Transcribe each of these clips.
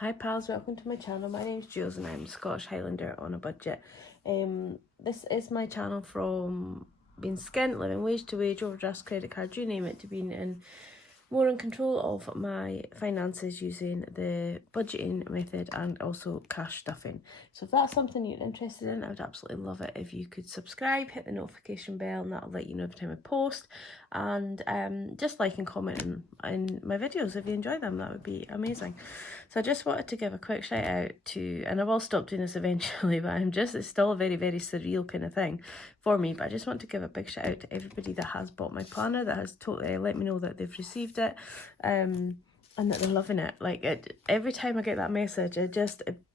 Hi pals, welcome to my channel. My name's Jules and I'm a Scottish Highlander on a budget. This is my channel from being skint, living wage to wage, overdraft, credit card, you name it, to being more in control of my finances using the budgeting method and also cash stuffing. So if that's something you're interested in, I would absolutely love it if you could subscribe, hit the notification bell, and that'll let you know every time I post. And just like and comment in my videos if you enjoy them, that would be amazing. So I just wanted to give a quick shout out to, and I will stop doing this eventually, but it's still a very, very surreal kind of thing for me, but I just want to give a big shout out to everybody that has bought my planner, that has totally let me know that they've received it, and that they're loving it. Like, every time I get that message, it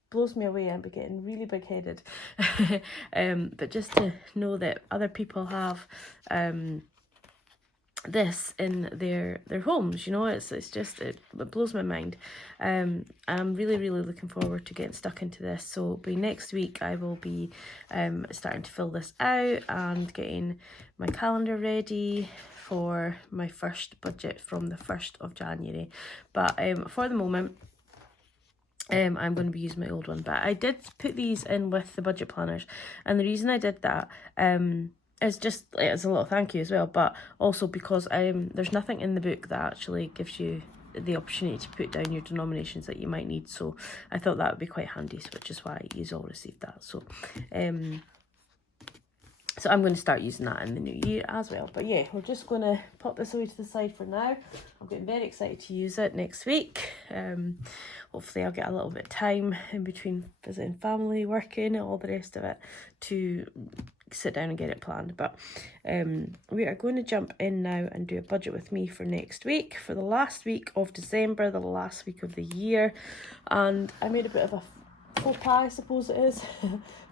blows me away. I'm getting really big-headed. But just to know that other people have this in their homes, you know, it blows my mind. I'm really looking forward to getting stuck into this. So by next week I will be starting to fill this out and getting my calendar ready for my first budget from the 1st of January. But for the moment, I'm going to be using my old one. But I did put these in with the budget planners, and the reason I did that it's just as a little thank you as well, but also because there's nothing in the book that actually gives you the opportunity to put down your denominations that you might need, so I thought that would be quite handy, which is why you all received that. So so I'm going to start using that in the new year as well. But yeah, we're just going to pop this away to the side for now. I'm getting very excited to use it next week. Hopefully I'll get a little bit of time in between visiting family, working, and all the rest of it to sit down and get it planned. But we are going to jump in now and do a budget with me for next week, for the last week of December, the last week of the year. And I made a bit of a faux pas, I suppose it is,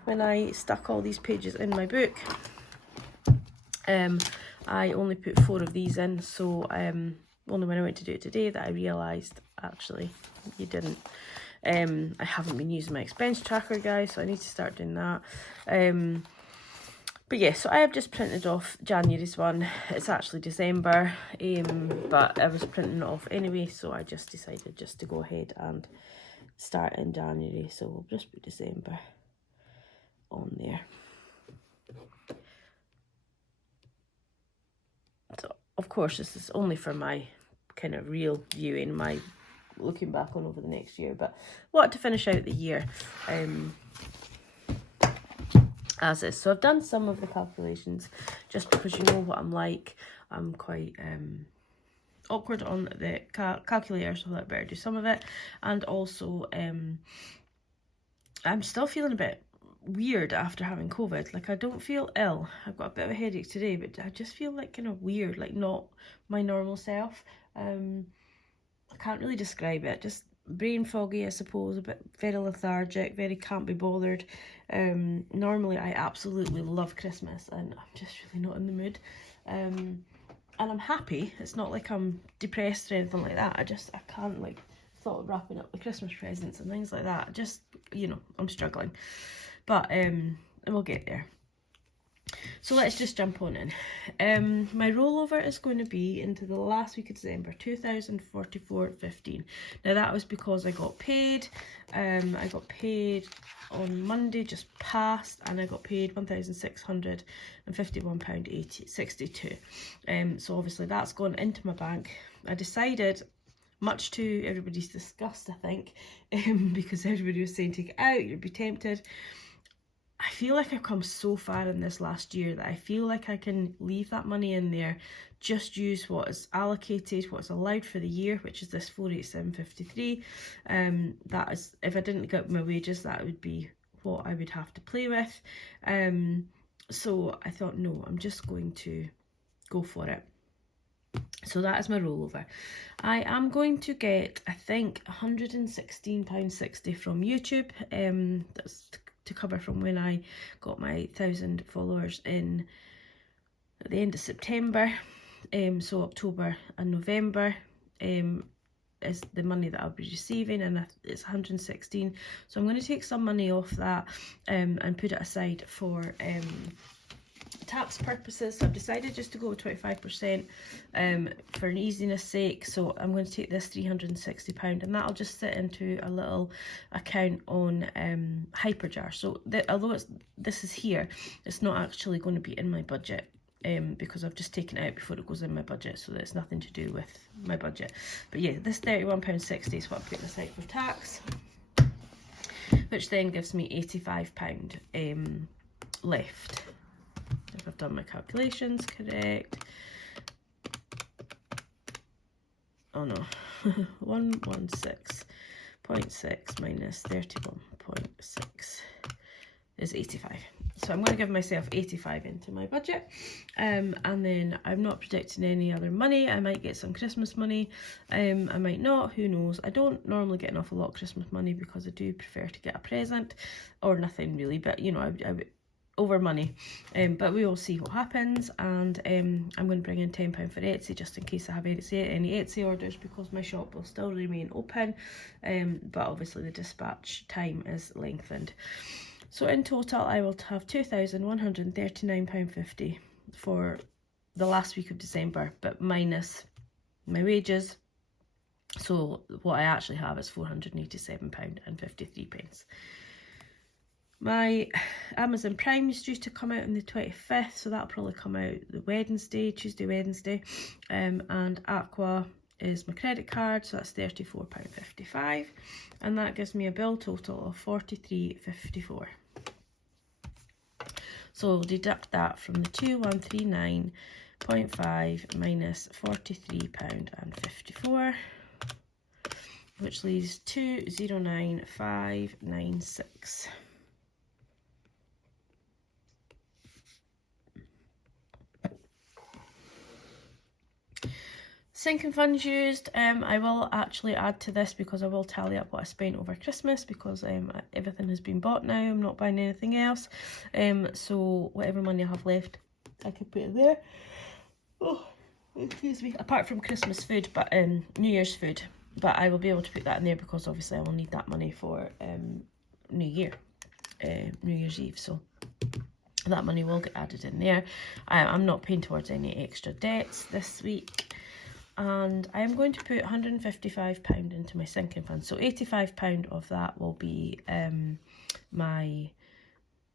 when I stuck all these pages in my book. I only put 4 of these in, so only when I went to do it today that I realised actually you didn't. I haven't been using my expense tracker, guys, so I need to start doing that. But yeah, so I have just printed off January's one. It's actually December, but I was printing it off anyway, so I just decided just to go ahead and start in January. So we'll just put December on there. So of course this is only for my kind of real viewing, my looking back on over the next year, but I wanted to finish out the year as is. So I've done some of the calculations just because you know what I'm like. I'm quite awkward on the calculator, so I better do some of it. And also I'm still feeling a bit weird after having COVID. Like, I don't feel ill. I've got a bit of a headache today, but I just feel like kind of weird, like not my normal self. I can't really describe it. Just brain foggy, I suppose, a bit very lethargic, very can't be bothered. Normally I absolutely love Christmas and I'm just really not in the mood. And I'm happy. It's not like I'm depressed or anything like that. I can't, like, thought of wrapping up the Christmas presents and things like that. Just, you know, I'm struggling. But we'll get there. So let's just jump on in. My rollover is going to be into the last week of December, 2044.15. Now that was because I got paid. I got paid on Monday just past, and I got paid £1,651.62. So obviously that's gone into my bank. I decided, much to everybody's disgust, I think, because everybody was saying take it out, you'd be tempted. I feel like I've come so far in this last year that I feel like I can leave that money in there, just use what is allocated, what's allowed for the year, which is this 487.53. That is, if I didn't get my wages, that would be what I would have to play with. So I thought, no, I'm just going to go for it. So that is my rollover. I am going to get, I think, £116.60 from YouTube. That's to cover from when I got my 1,000 followers in at the end of September. So October and November is the money that I'll be receiving, and it's 116. So I'm going to take some money off that and put it aside for tax purposes, I've decided just to go with 25% for an easiness sake. So I'm going to take this £360 and that'll just sit into a little account on Hyperjar. So although this is here, it's not actually going to be in my budget. Because I've just taken it out before it goes in my budget, so that's nothing to do with my budget. But yeah, this £31.60 is what I'm putting aside for tax, which then gives me £85 left. If I've done my calculations correct. Oh no, 116.6 minus 31.6 is 85. So I'm going to give myself 85 into my budget, and then I'm not predicting any other money. I might get some Christmas money, I might not, who knows. I don't normally get an awful lot of Christmas money because I do prefer to get a present or nothing really, but you know, I over money, but we will see what happens. And I'm going to bring in £10 for Etsy just in case I have any Etsy orders, because my shop will still remain open, but obviously the dispatch time is lengthened. So in total I will have £2,139.50 for the last week of December, but minus my wages. So what I actually have is £487.53. My Amazon Prime is due to come out on the 25th, so that'll probably come out the Tuesday, Wednesday. And Aqua is my credit card, so that's £34.55, and that gives me a bill total of £43.54. So we'll deduct that from the 2139.5 minus £43.54, which leaves 209,596. Sinking funds used, I will actually add to this because I will tally up what I spent over Christmas, because everything has been bought now. I'm not buying anything else. So whatever money I have left, I can put it there. Oh, excuse me. Apart from Christmas food, but New Year's food. But I will be able to put that in there because obviously I will need that money for New Year's Eve. So that money will get added in there. I'm not paying towards any extra debts this week. And I am going to put £155 into my sinking fund. So £85 of that will be my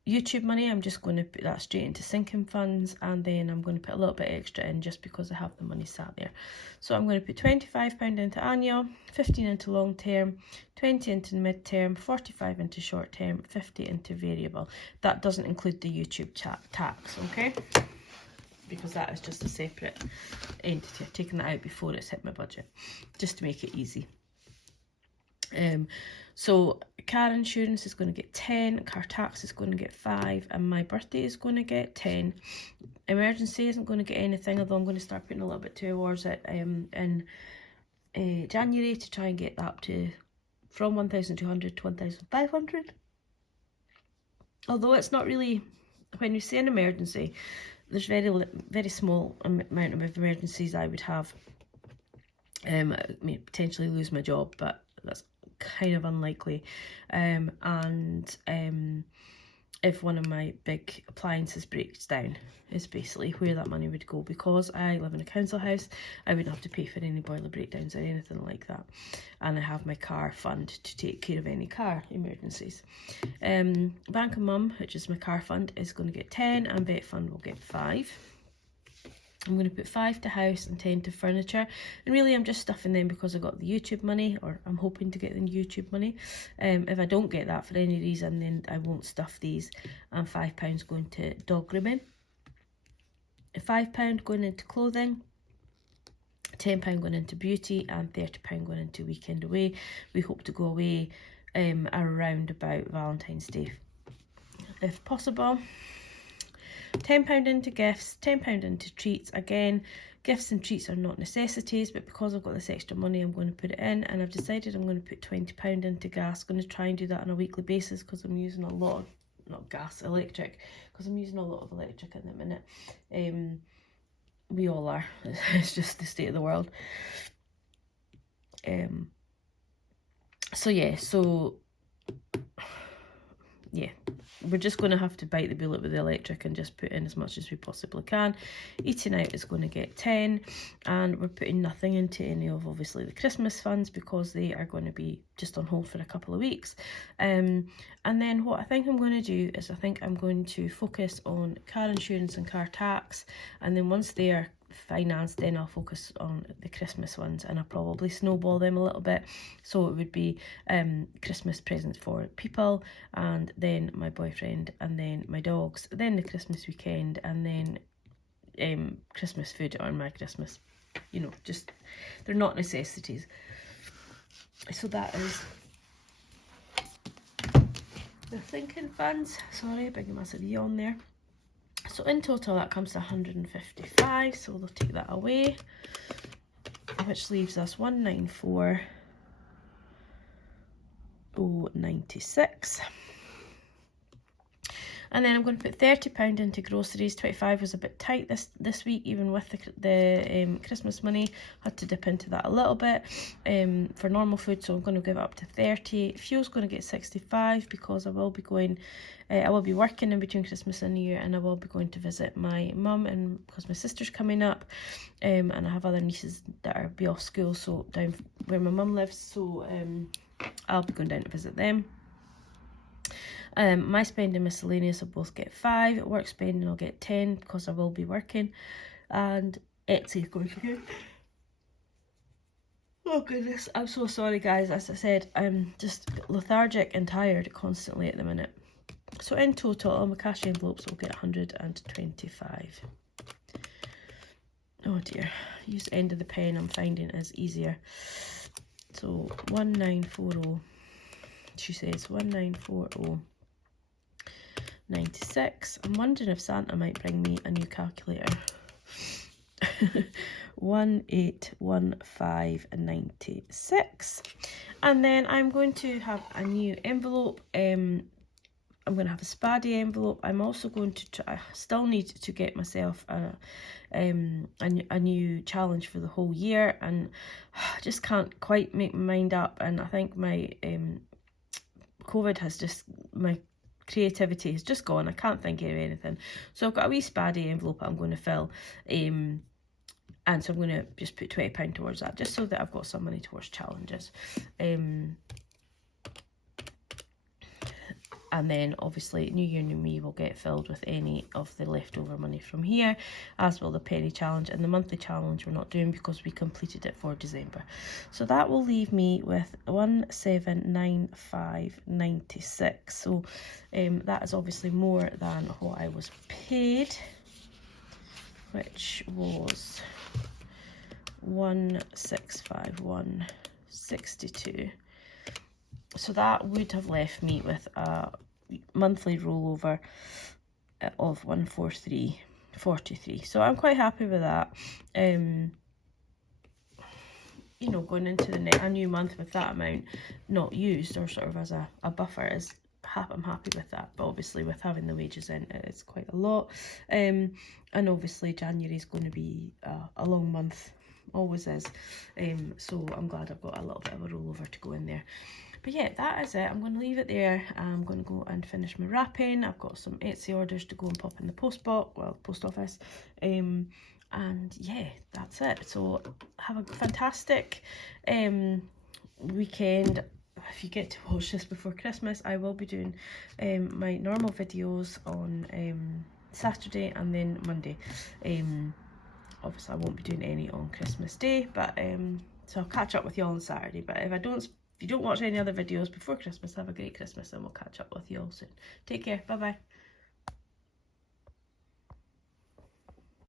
YouTube money. I'm just going to put that straight into sinking funds, and then I'm going to put a little bit extra in just because I have the money sat there. So I'm going to put £25 into annual, 15 into long term, 20 into mid term, 45 into short term, 50 into variable. That doesn't include the YouTube tax, okay? Because that is just a separate entity. I've taken that out before it's hit my budget, just to make it easy. So car insurance is going to get 10, car tax is going to get 5, and my birthday is going to get 10. Emergency isn't going to get anything, although I'm going to start putting a little bit towards it in January to try and get that up to from 1,200 to 1,500. Although it's not really, when you say an emergency, there's very small amount of emergencies I would have. I may potentially lose my job, but that's kind of unlikely. If one of my big appliances breaks down is basically where that money would go. Because I live in a council house, I wouldn't have to pay for any boiler breakdowns or anything like that. And I have my car fund to take care of any car emergencies. Bank of Mum, which is my car fund, is going to get 10, and Vet Fund will get 5. I'm going to put 5 to house and 10 to furniture, and really I'm just stuffing them because I got the YouTube money, or I'm hoping to get the YouTube money. If I don't get that for any reason, then I won't stuff these. And £5 going to dog grooming, £5 going into clothing, £10 going into beauty, and £30 going into weekend away. We hope to go away around about Valentine's Day if possible. £10 into gifts, £10 into treats. Again, gifts and treats are not necessities, but because I've got this extra money, I'm going to put it in. And I've decided I'm going to put £20 into gas. I'm going to try and do that on a weekly basis because I'm using a lot of, not gas, electric, because I'm using a lot of electric at the minute. We all are. It's just the state of the world. we're just going to have to bite the bullet with the electric and just put in as much as we possibly can. Eating out is going to get 10, and we're putting nothing into any of obviously the Christmas funds because they are going to be just on hold for a couple of weeks. And then what I think I'm going to do is I think I'm going to focus on car insurance and car tax, and then once they are financed, then I'll focus on the Christmas ones, and I'll probably snowball them a little bit. So it would be Christmas presents for people, and then my boyfriend, and then my dogs, then the Christmas weekend, and then Christmas food on my Christmas. You know, just they're not necessities. So that is the thinking funds. Sorry, big massive yawn there. So in total that comes to 155, so we'll take that away, which leaves us 194,096. And then I'm going to put £30 into groceries. 25 was a bit tight this week, even with the Christmas money. Had to dip into that a little bit for normal food, so I'm going to give it up to 30. Fuel's going to get 65 because I will be going. I will be working in between Christmas and New Year, and I will be going to visit my mum, and because my sister's coming up, and I have other nieces that are be off school, so down where my mum lives, so I'll be going down to visit them. My spending miscellaneous will both get 5. Work spending will get 10 because I will be working, and Etsy is going to get. Oh goodness, I'm so sorry guys. As I said, I'm just lethargic and tired constantly at the minute. So in total, all my cash envelopes will get 125. Oh dear, use the end of the pen. I'm finding is easier. So 1940. She says 1940.96. I'm wondering if Santa might bring me a new calculator. 1815.96. And then I'm going to have a new envelope. I'm going to have a Spaddy envelope. I'm also going to try, I still need to get myself a new challenge for the whole year, and I just can't quite make my mind up. And I think my COVID has just, my creativity has just gone. I can't think of anything. So I've got a wee Spaddy envelope I'm going to fill, and so I'm going to just put £20 towards that, just so that I've got some money towards challenges. And then obviously New Year New Me will get filled with any of the leftover money from here, as will the penny challenge, and the monthly challenge we're not doing because we completed it for December. So that will leave me with 1795.96. So that is obviously more than what I was paid, which was 1651.62. So that would have left me with a monthly rollover of 143.43. So I'm quite happy with that. You know, going into a new month with that amount not used, or sort of as a buffer, is I'm happy with that. But obviously with having the wages in, it's quite a lot. And obviously January is going to be a long month, always is. So I'm glad I've got a little bit of a rollover to go in there. But yeah, that is it. I'm going to leave it there. I'm going to go and finish my wrapping. I've got some Etsy orders to go and pop in the post office. And yeah, that's it. So have a fantastic weekend. If you get to watch this before Christmas, I will be doing my normal videos on Saturday and then Monday. Obviously I won't be doing any on Christmas Day, but so I'll catch up with you all on Saturday. But if you don't watch any other videos before Christmas, have a great Christmas, and we'll catch up with you all soon. Take care. Bye bye.